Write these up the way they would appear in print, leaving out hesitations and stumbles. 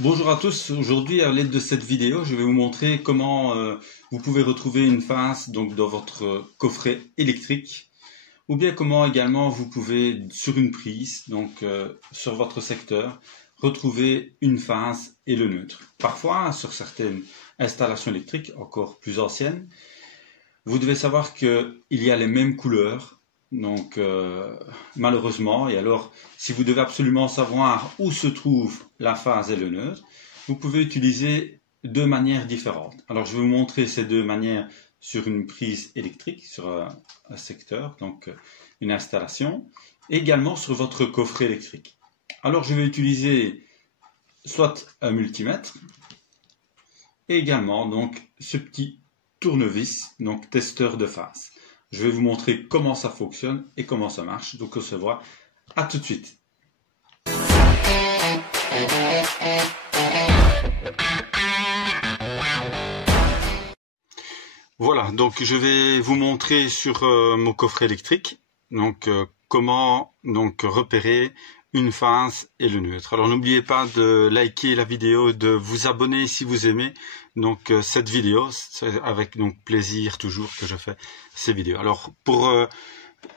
Bonjour à tous, aujourd'hui à l'aide de cette vidéo je vais vous montrer comment vous pouvez retrouver une phase donc, dans votre coffret électrique ou bien comment également vous pouvez sur une prise, donc sur votre secteur, retrouver une phase et le neutre. Parfois sur certaines installations électriques encore plus anciennes, vous devez savoir qu'il y a les mêmes couleurs. Donc malheureusement, et alors si vous devez absolument savoir où se trouve la phase et le neutre, vous pouvez utiliser deux manières différentes. Alors je vais vous montrer ces deux manières sur une prise électrique, sur un secteur, donc une installation, et également sur votre coffret électrique. Alors je vais utiliser soit un multimètre, et également donc ce petit tournevis, donc testeur de phase. Je vais vous montrer comment ça fonctionne et comment ça marche. Donc on se voit à tout de suite. Voilà, donc je vais vous montrer sur mon coffret électrique donc comment donc repérer une phase et le neutre. Alors n'oubliez pas de liker la vidéo, de vous abonner si vous aimez donc cette vidéo. C'est avec donc plaisir toujours que je fais ces vidéos. Alors pour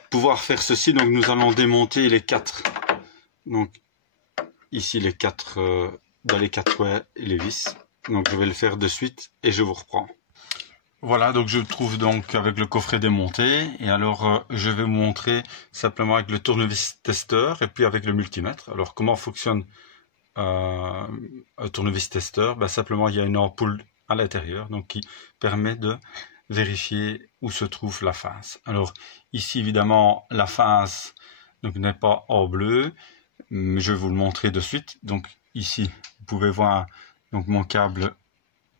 pouvoir faire ceci, donc nous allons démonter les quatre, donc ici les quatre dans les quatre ouais, et les vis. Donc je vais le faire de suite et je vous reprends. Voilà, donc je me trouve donc avec le coffret démonté et alors je vais vous montrer simplement avec le tournevis testeur et puis avec le multimètre. Alors comment fonctionne un tournevis testeur? Simplement il y a une ampoule à l'intérieur donc qui permet de vérifier où se trouve la phase. Alors ici évidemment la phase donc n'est pas en bleu, mais je vais vous le montrer de suite. Donc ici vous pouvez voir donc mon câble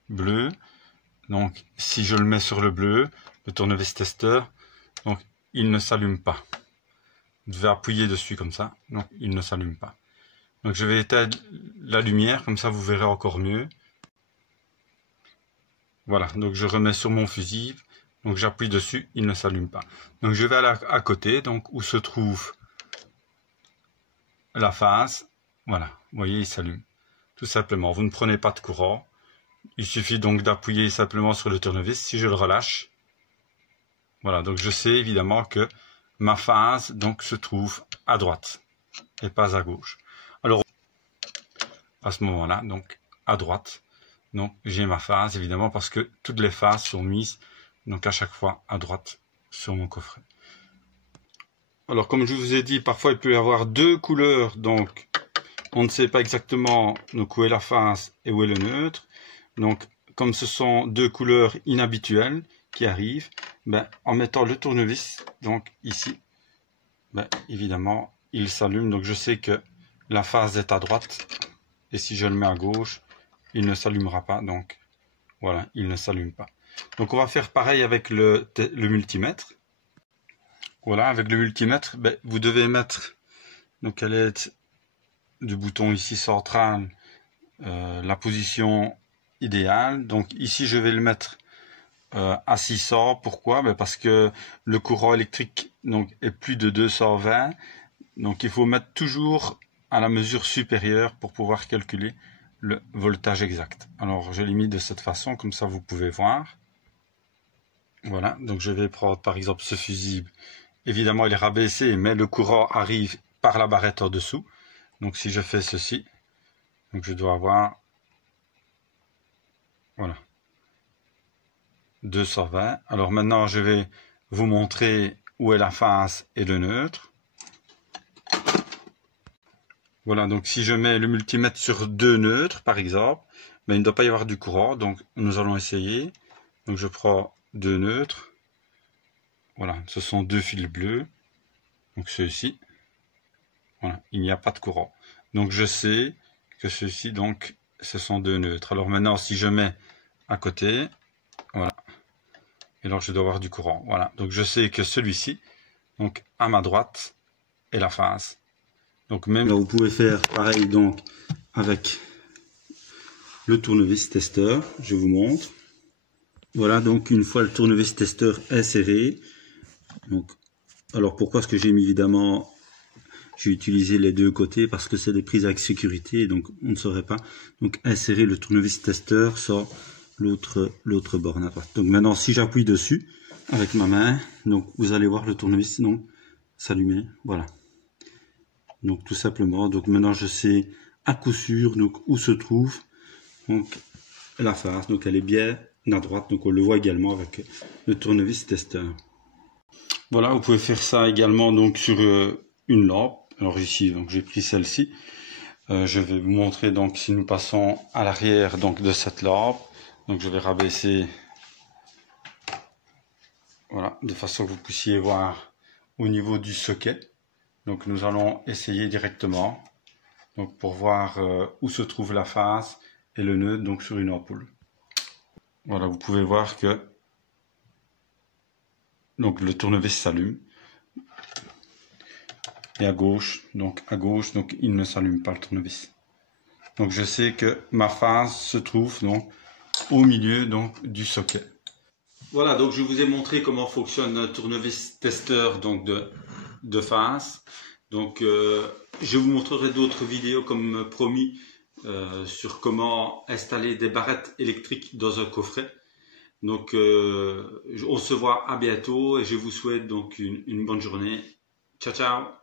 bleu. Donc, si je le mets sur le bleu, le tournevis testeur, donc il ne s'allume pas. Vous devez appuyer dessus comme ça, donc il ne s'allume pas. Donc je vais éteindre la lumière, comme ça vous verrez encore mieux. Voilà, donc je remets sur mon fusible, donc j'appuie dessus, il ne s'allume pas. Donc je vais aller à côté, donc où se trouve la phase. Voilà, vous voyez, il s'allume. Tout simplement, vous ne prenez pas de courant. Il suffit donc d'appuyer simplement sur le tournevis. Si je le relâche, voilà, donc je sais évidemment que ma phase donc se trouve à droite et pas à gauche. Alors à ce moment-là, donc à droite, donc j'ai ma phase évidemment parce que toutes les phases sont mises donc à chaque fois à droite sur mon coffret. Alors comme je vous ai dit, parfois il peut y avoir deux couleurs, donc on ne sait pas exactement donc où est la phase et où est le neutre. Donc, comme ce sont deux couleurs inhabituelles qui arrivent, en mettant le tournevis, donc ici, évidemment, il s'allume. Donc, je sais que la phase est à droite. Et si je le mets à gauche, il ne s'allumera pas. Donc, voilà, il ne s'allume pas. Donc, on va faire pareil avec le multimètre. Voilà, avec le multimètre, vous devez mettre, donc à l'aide du bouton ici central, la position idéal. Donc ici je vais le mettre à 600. Pourquoi? Parce que le courant électrique donc est plus de 220, donc il faut mettre toujours à la mesure supérieure pour pouvoir calculer le voltage exact. Alors je l'ai mis de cette façon, comme ça vous pouvez voir. Voilà, donc je vais prendre par exemple ce fusible. Évidemment il est rabaissé, mais le courant arrive par la barrette en dessous. Donc si je fais ceci, donc je dois avoir, voilà, 220. Alors maintenant je vais vous montrer où est la phase et le neutre. Voilà, donc si je mets le multimètre sur deux neutres par exemple, il ne doit pas y avoir du courant, donc nous allons essayer. Donc je prends deux neutres. Voilà, ce sont deux fils bleus, donc ceux-ci. Voilà, il n'y a pas de courant. Donc je sais que ceux-ci, donc ce sont deux neutres. Alors maintenant si je mets à côté, voilà, et alors je dois avoir du courant. Voilà, donc je sais que celui-ci, donc à ma droite, est la phase. Donc même là, vous pouvez faire pareil donc avec le tournevis testeur. Je vous montre. Voilà, donc une fois le tournevis testeur inséré, donc alors pourquoi est-ce que j'ai mis évidemment, j'ai utilisé les deux côtés parce que c'est des prises avec sécurité, donc on ne saurait pas. Donc insérer le tournevis testeur sur l'autre borne à droite. Donc maintenant, si j'appuie dessus avec ma main, donc vous allez voir le tournevis donc s'allumer. Voilà. Donc tout simplement, donc maintenant je sais à coup sûr donc où se trouve donc la face. Donc elle est bien à droite, donc on le voit également avec le tournevis testeur. Voilà, vous pouvez faire ça également donc sur une lampe. Alors ici, donc j'ai pris celle-ci. Je vais vous montrer donc si nous passons à l'arrière donc de cette lampe. Donc je vais rabaisser, voilà, de façon que vous puissiez voir au niveau du socket. Donc nous allons essayer directement donc pour voir où se trouve la face et le nœud donc sur une ampoule. Voilà, vous pouvez voir que donc le tournevis s'allume. Et à gauche, donc il ne s'allume pas le tournevis. Donc je sais que ma face se trouve donc au milieu donc du socket. Voilà, donc je vous ai montré comment fonctionne un tournevis testeur donc de face. Donc je vous montrerai d'autres vidéos comme promis sur comment installer des barrettes électriques dans un coffret. Donc on se voit à bientôt et je vous souhaite donc une bonne journée. Ciao ciao.